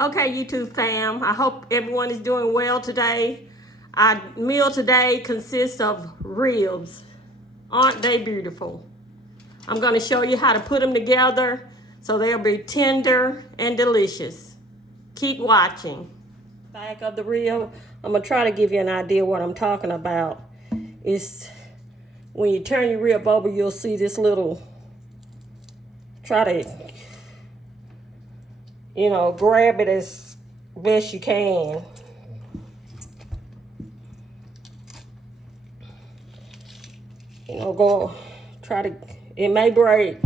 Okay, YouTube fam, I hope everyone is doing well today. Our meal today consists of ribs. Aren't they beautiful? I'm going to show you how to put them together so they'll be tender and delicious. Keep watching. Back of the rib, I'm going to try to give you an idea what I'm talking about. It's when you turn your rib over, you'll see this little, try to grab it as best you can. Go try to, it may break.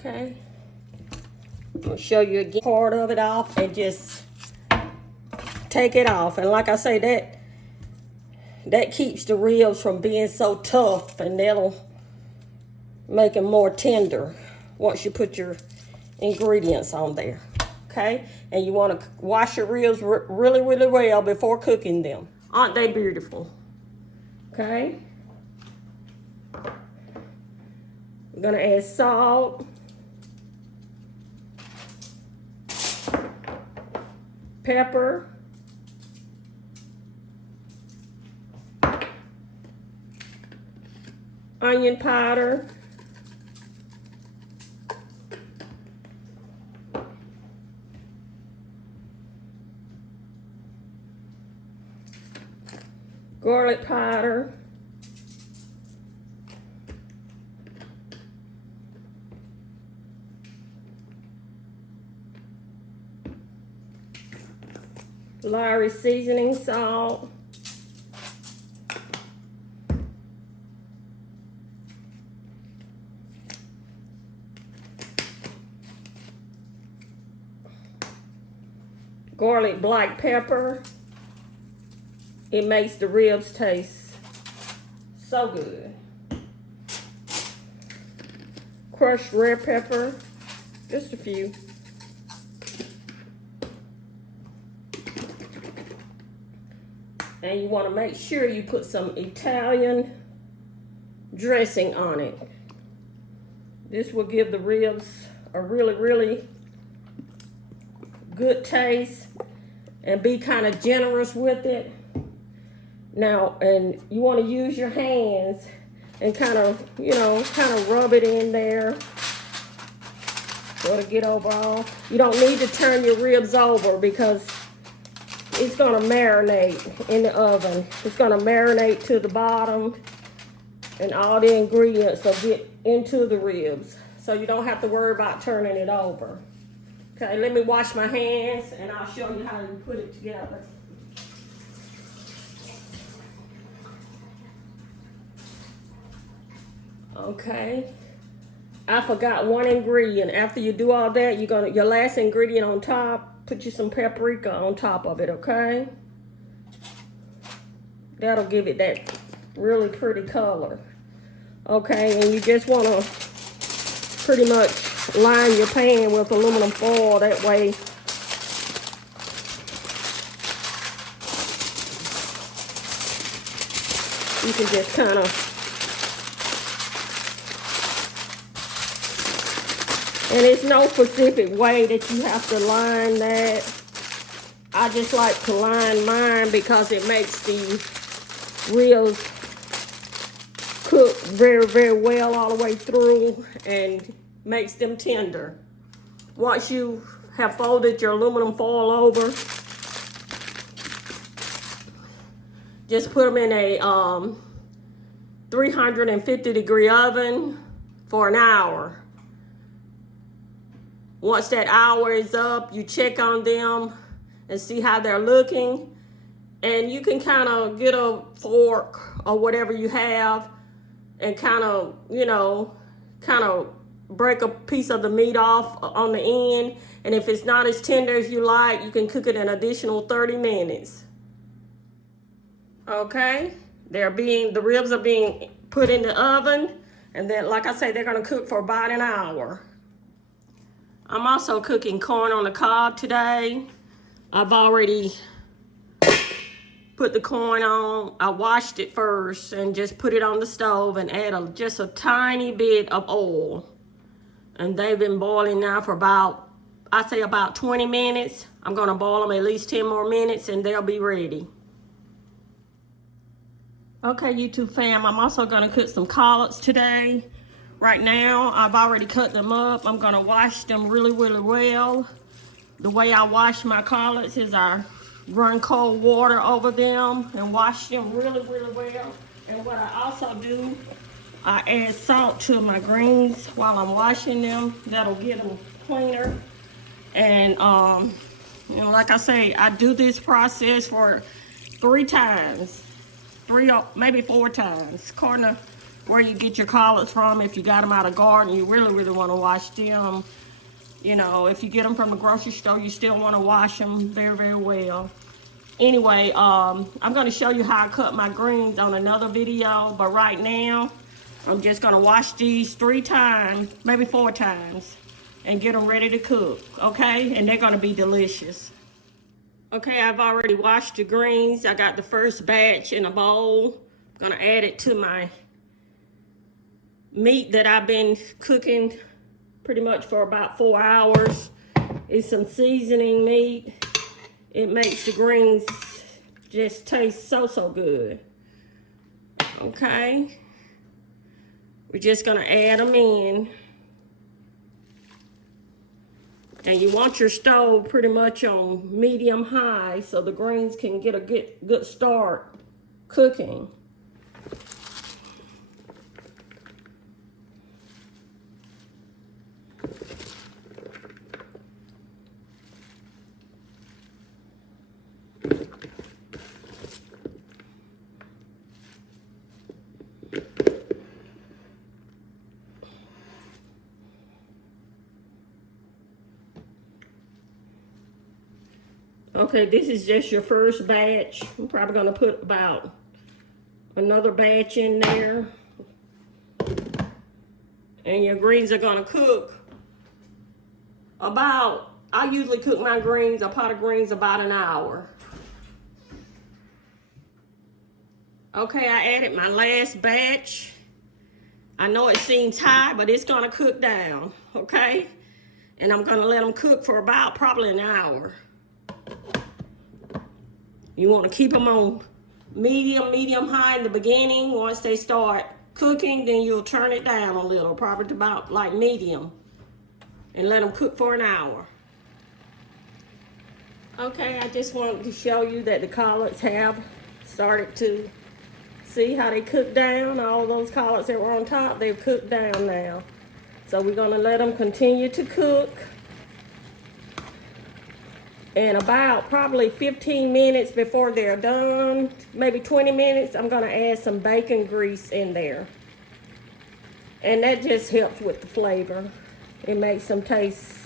Okay, I'm gonna show you again part of it off and just take it off. And like I say, that keeps the ribs from being so tough, and that'll make them more tender once you put your ingredients on there. Okay, and you want to wash your ribs really well before cooking them. Aren't they beautiful? Okay, I'm gonna add salt, pepper, onion powder, garlic powder, Lowry seasoning salt, garlic black pepper. It makes the ribs taste so good. Crushed red pepper, just a few. And you want to make sure you put some Italian dressing on it. This will give the ribs a really good taste and be kind of generous with it. Now, and you want to use your hands and kind of rub it in there so it'll get over all. You don't need to turn your ribs over because it's going to marinate in the oven. It's going to marinate to the bottom, and all the ingredients will get into the ribs. So you don't have to worry about turning it over. Okay, let me wash my hands and I'll show you how you put it together. Okay, I forgot one ingredient. After you do all that, your last ingredient on top, put you some paprika on top of it, okay? That'll give it that really pretty color. Okay, and you just want to pretty much line your pan with aluminum foil. That way you can just kind of, and it's no specific way that you have to line that. I just like to line mine because it makes the ribs cook very well all the way through and makes them tender. Once you have folded your aluminum foil over, just put them in a 350-degree oven for an hour. Once that hour is up, you check on them and see how they're looking. And you can kind of get a fork or whatever you have and kind of, kind of break a piece of the meat off on the end. And if it's not as tender as you like, you can cook it an additional 30 minutes. Okay, the ribs are being put in the oven, and then, like I say, they're gonna cook for about an hour. I'm also cooking corn on the cob today. I've already put the corn on. I washed it first and just put it on the stove and add just a tiny bit of oil. And they've been boiling now for about, I say about 20 minutes. I'm gonna boil them at least 10 more minutes and they'll be ready. Okay, YouTube fam, I'm also gonna cook some collards today. Right now, I've already cut them up. I'm gonna wash them really, really well. The way I wash my collards is I run cold water over them and wash them really, really well. And what I also do, I add salt to my greens while I'm washing them. That'll get them cleaner. And you know, like I say, I do this process for 3 times. 3 or maybe 4 times, according to where you get your collards from. If you got them out of garden, you really, really want to wash them. You know, if you get them from the grocery store, you still want to wash them very, very well. Anyway, I'm going to show you how I cut my greens on another video, but right now, I'm just going to wash these 3 times, maybe 4 times, and get them ready to cook, okay? And they're going to be delicious. Okay, I've already washed the greens. I got the first batch in a bowl. I'm gonna add it to my meat that I've been cooking pretty much for about 4 hours. It's some seasoning meat. It makes the greens just taste so, so good. Okay, we're just gonna add them in. And you want your stove pretty much on medium high so the greens can get a good start cooking. Okay, this is just your first batch. I'm probably gonna put about another batch in there. And your greens are gonna cook about, I usually cook my greens, a pot of greens, about an hour. Okay, I added my last batch. I know it seems high, but it's gonna cook down, okay? And I'm gonna let them cook for about probably an hour. You want to keep them on medium high in the beginning. Once they start cooking, then you'll turn it down a little, probably to about like medium, and let them cook for an hour. Okay, I just wanted to show you that the collards have started to see how they cook down. All those collards that were on top, they've cooked down now. So we're gonna let them continue to cook. And about probably 15 minutes before they're done, maybe 20 minutes, I'm gonna add some bacon grease in there. And that just helps with the flavor. It makes them taste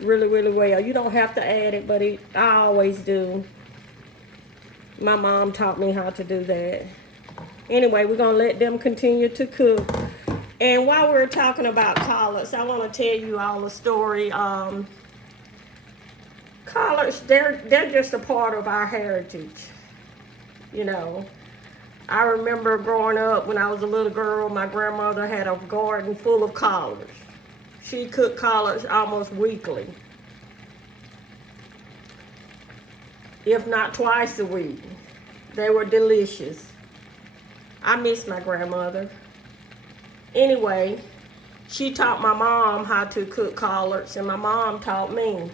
really, really well. You don't have to add it, but I always do. My mom taught me how to do that. Anyway, we're gonna let them continue to cook. And while we're talking about collards, I wanna tell you all a story. Collards, they're just a part of our heritage, you know. I remember growing up when I was a little girl, my grandmother had a garden full of collards. She cooked collards almost weekly, if not twice a week. They were delicious. I miss my grandmother. Anyway, she taught my mom how to cook collards, and my mom taught me.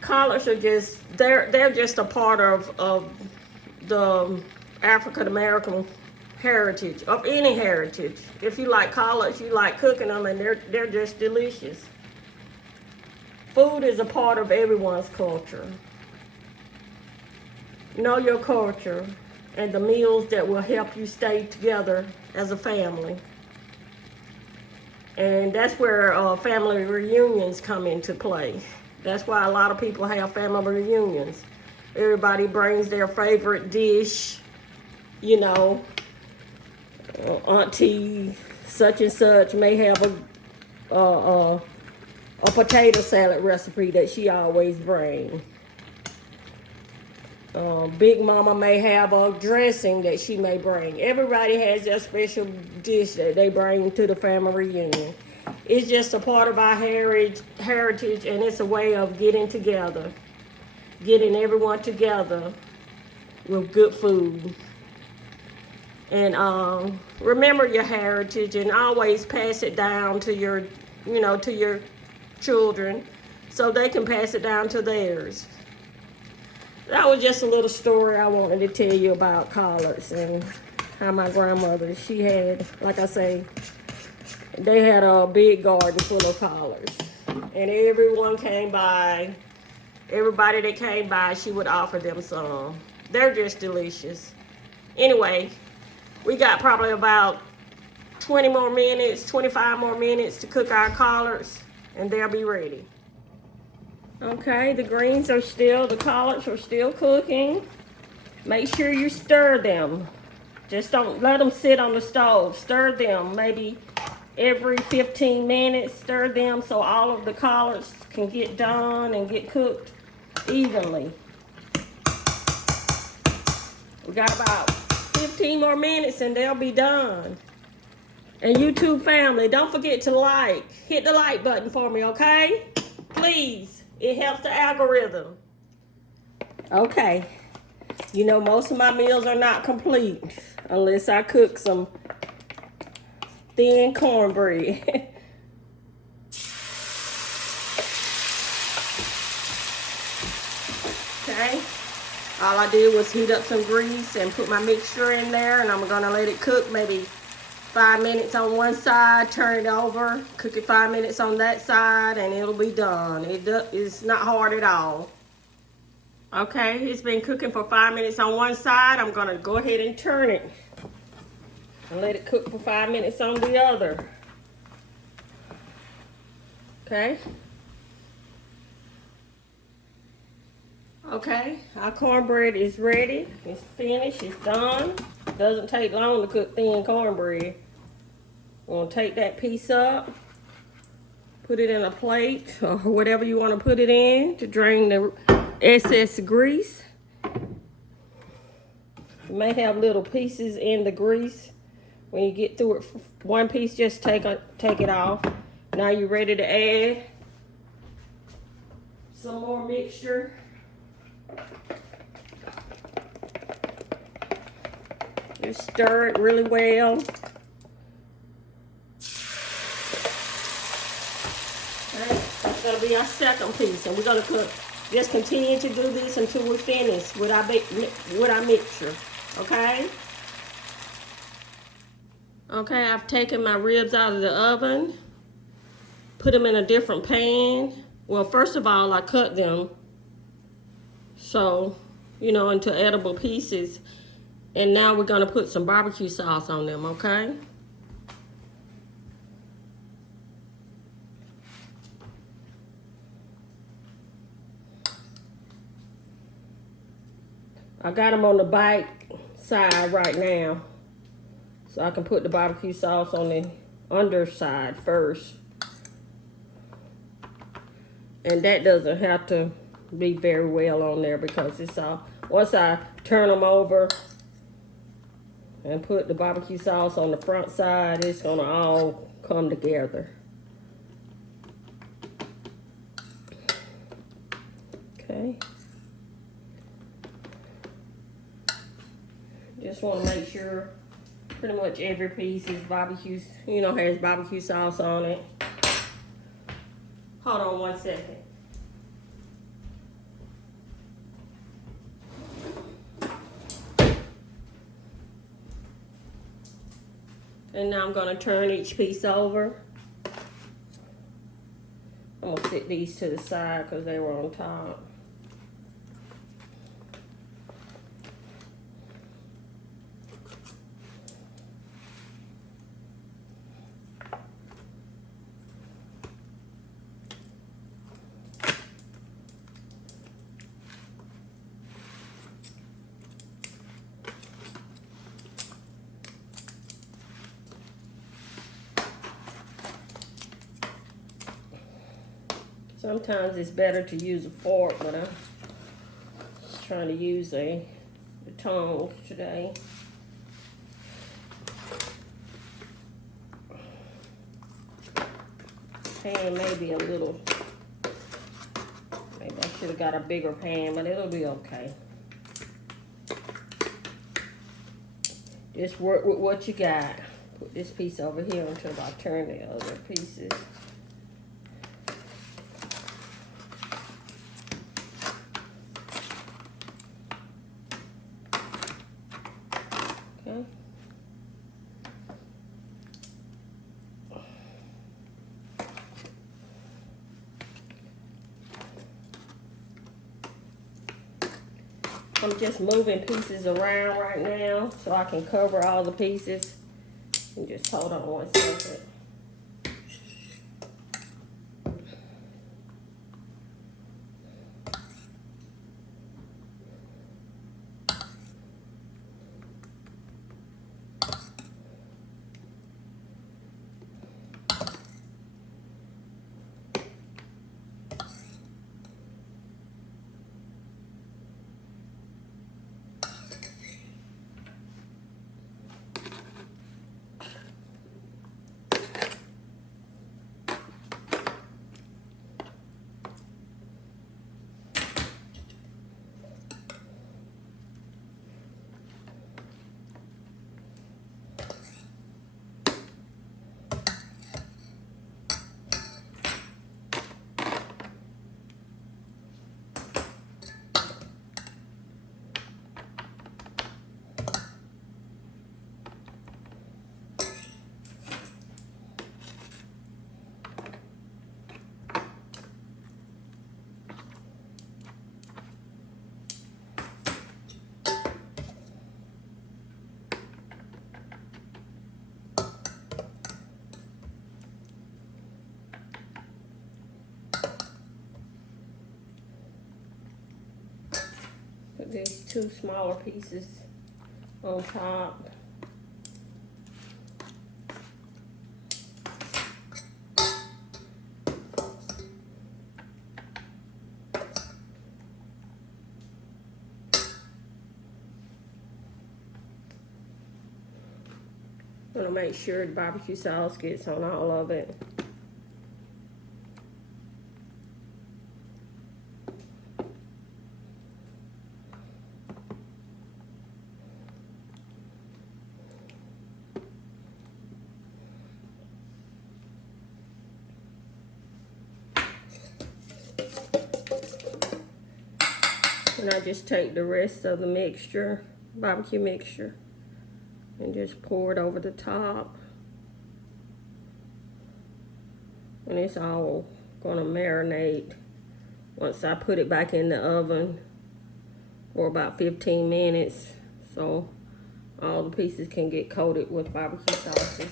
Collards are just, they're just a part of the African American heritage, of any heritage. If you like collards, you like cooking them, and they're just delicious. Food is a part of everyone's culture. Know your culture. and the meals that will help you stay together as a family. And that's where family reunions come into play. That's why a lot of people have family reunions. Everybody brings their favorite dish, you know. Auntie such and such may have a potato salad recipe that she always brings. Big Mama may have a dressing that she may bring. Everybody has their special dish that they bring to the family reunion. It's just a part of our heritage, and it's a way of getting together, getting everyone together with good food. And remember your heritage, and always pass it down to your, to your children, so they can pass it down to theirs. That was just a little story I wanted to tell you about collards and how my grandmother, she had, like I say, they had a big garden full of collards. And everyone came by, everybody that came by, she would offer them some. They're just delicious. Anyway, we got probably about 20 more minutes, 25 more minutes to cook our collards, and they'll be ready. Okay, the collards are still cooking. Make sure you stir them. Just don't let them sit on the stove. Stir them maybe every 15 minutes. Stir them so all of the collards can get done and get cooked evenly. We got about 15 more minutes and they'll be done. And YouTube family, don't forget to hit the like button for me, okay? Please. It helps the algorithm. Okay. You know, most of my meals are not complete unless I cook some thin cornbread. Okay. All I did was heat up some grease and put my mixture in there, and I'm gonna let it cook maybe 5 minutes on one side, turn it over, cook it 5 minutes on that side, and it'll be done. It's not hard at all. Okay, it's been cooking for 5 minutes on one side. I'm gonna go ahead and turn it and let it cook for 5 minutes on the other. Okay. Okay, our cornbread is ready. It's finished, it's done. It doesn't take long to cook thin cornbread. We're gonna take that piece up, put it in a plate or whatever you want to put it in to drain the excess grease. You may have little pieces in the grease. When you get through it, one piece, just take it off. Now you're ready to add some more mixture. Just stir it really well. That's going to be our second piece, and we're going to just continue to do this until we're finished with our mixture. Okay? Okay, I've taken my ribs out of the oven, put them in a different pan. Well, first of all, I cut them so, into edible pieces. And now we're going to put some barbecue sauce on them, okay? I got them on the bite side right now, so I can put the barbecue sauce on the underside first. And that doesn't have to be very well on there because it's all, once I turn them over and put the barbecue sauce on the front side, it's gonna all come together. Okay. Just want to make sure pretty much every piece is barbecue, has barbecue sauce on it. Hold on 1 second. And now I'm going to turn each piece over. I'm going to set these to the side because they were on top. Sometimes it's better to use a fork, but I'm trying to use the tongs today. Pan may be a little, maybe I should have got a bigger pan, but it'll be okay. Just work with what you got. Put this piece over here until I turn the other pieces. Okay. I'm just moving pieces around right now so I can cover all the pieces. And just hold on one second. Put these two smaller pieces on top. I'm gonna make sure the barbecue sauce gets on all of it. And I just take the rest of the mixture, barbecue mixture, and just pour it over the top. And it's all gonna marinate once I put it back in the oven for about 15 minutes. So all the pieces can get coated with barbecue sauces.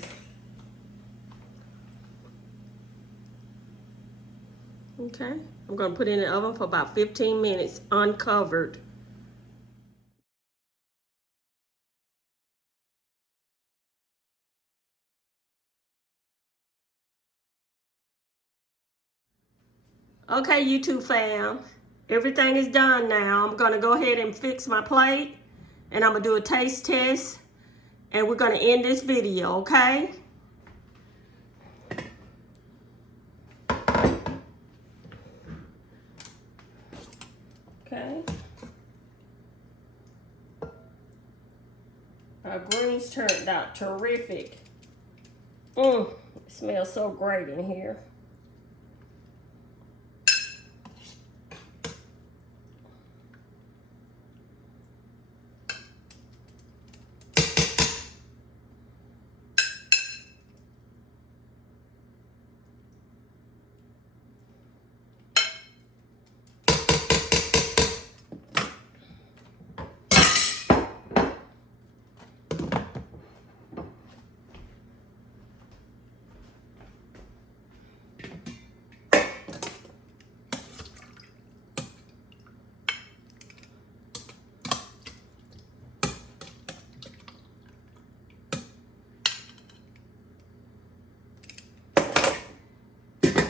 Okay, I'm gonna put it in the oven for about 15 minutes uncovered. Okay, YouTube fam, everything is done now. I'm gonna go ahead and fix my plate, and I'm gonna do a taste test, and we're gonna end this video, okay? Okay. Our greens turned out terrific. It smells so great in here.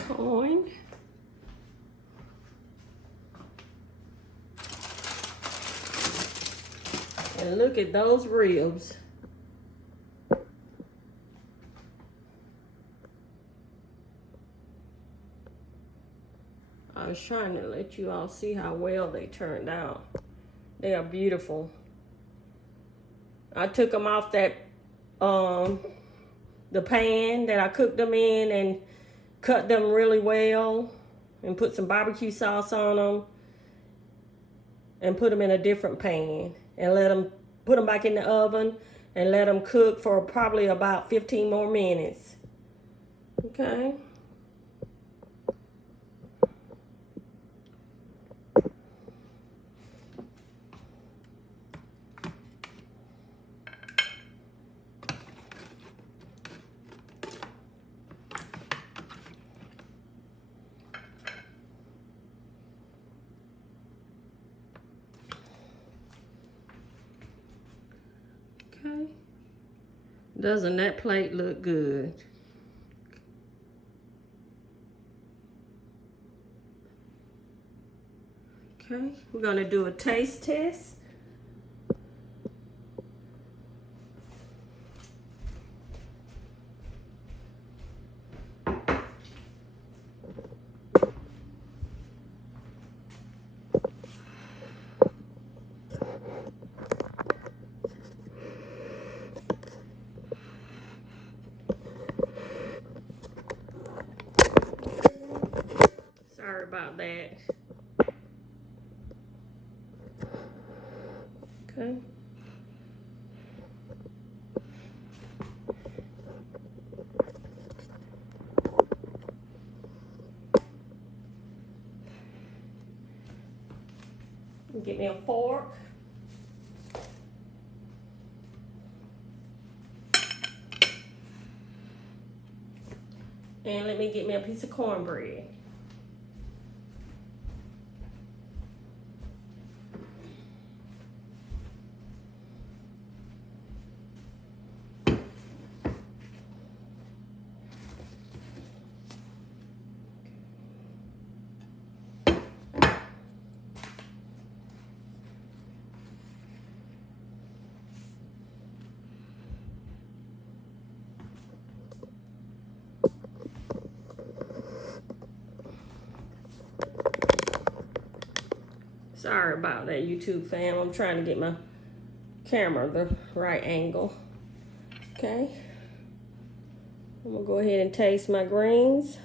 Corn. And look at those ribs. I was trying to let you all see how well they turned out. They are beautiful. I took them off that, the pan that I cooked them in and cut them really well and put some barbecue sauce on them and put them in a different pan and put them back in the oven and let them cook for probably about 15 more minutes. Okay. Okay. Doesn't that plate look good? Okay, we're gonna do a taste test. Sorry about that. Okay. Get me a fork. And let me get me a piece of cornbread. Sorry about that, YouTube fam. I'm trying to get my camera the right angle. Okay. I'm gonna go ahead and taste my greens.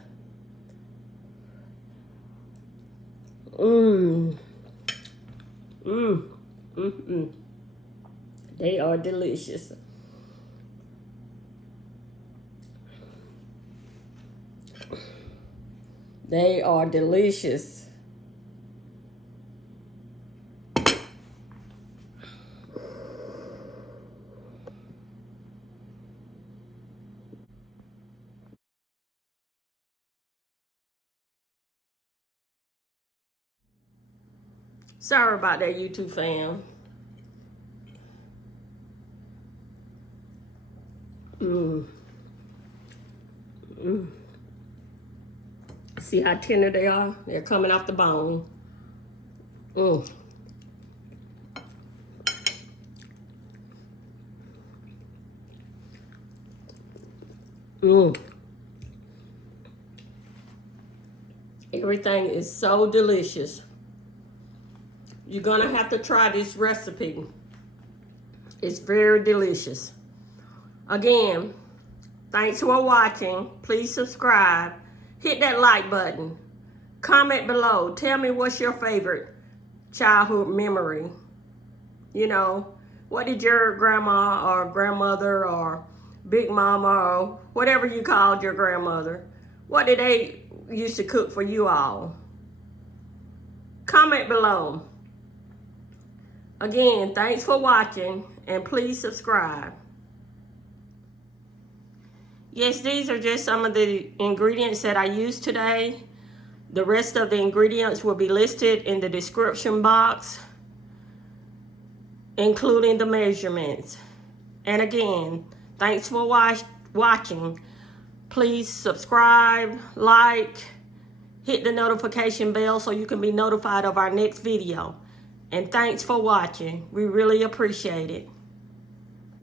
They are delicious. They are delicious. Sorry about that, YouTube fam. See how tender they are? They're coming off the bone. Everything is so delicious. You're gonna have to try this recipe. It's very delicious. Again, thanks for watching. Please subscribe. Hit that like button. Comment below. Tell me what's your favorite childhood memory. You know, what did your grandma or grandmother or big mama or whatever you called your grandmother, what did they used to cook for you all? Comment below. Again, thanks for watching and please subscribe. Yes, these are just some of the ingredients that I used today. The rest of the ingredients will be listed in the description box, including the measurements. And again, thanks for watching. Please subscribe, like, hit the notification bell so you can be notified of our next video. And thanks for watching. We really appreciate it.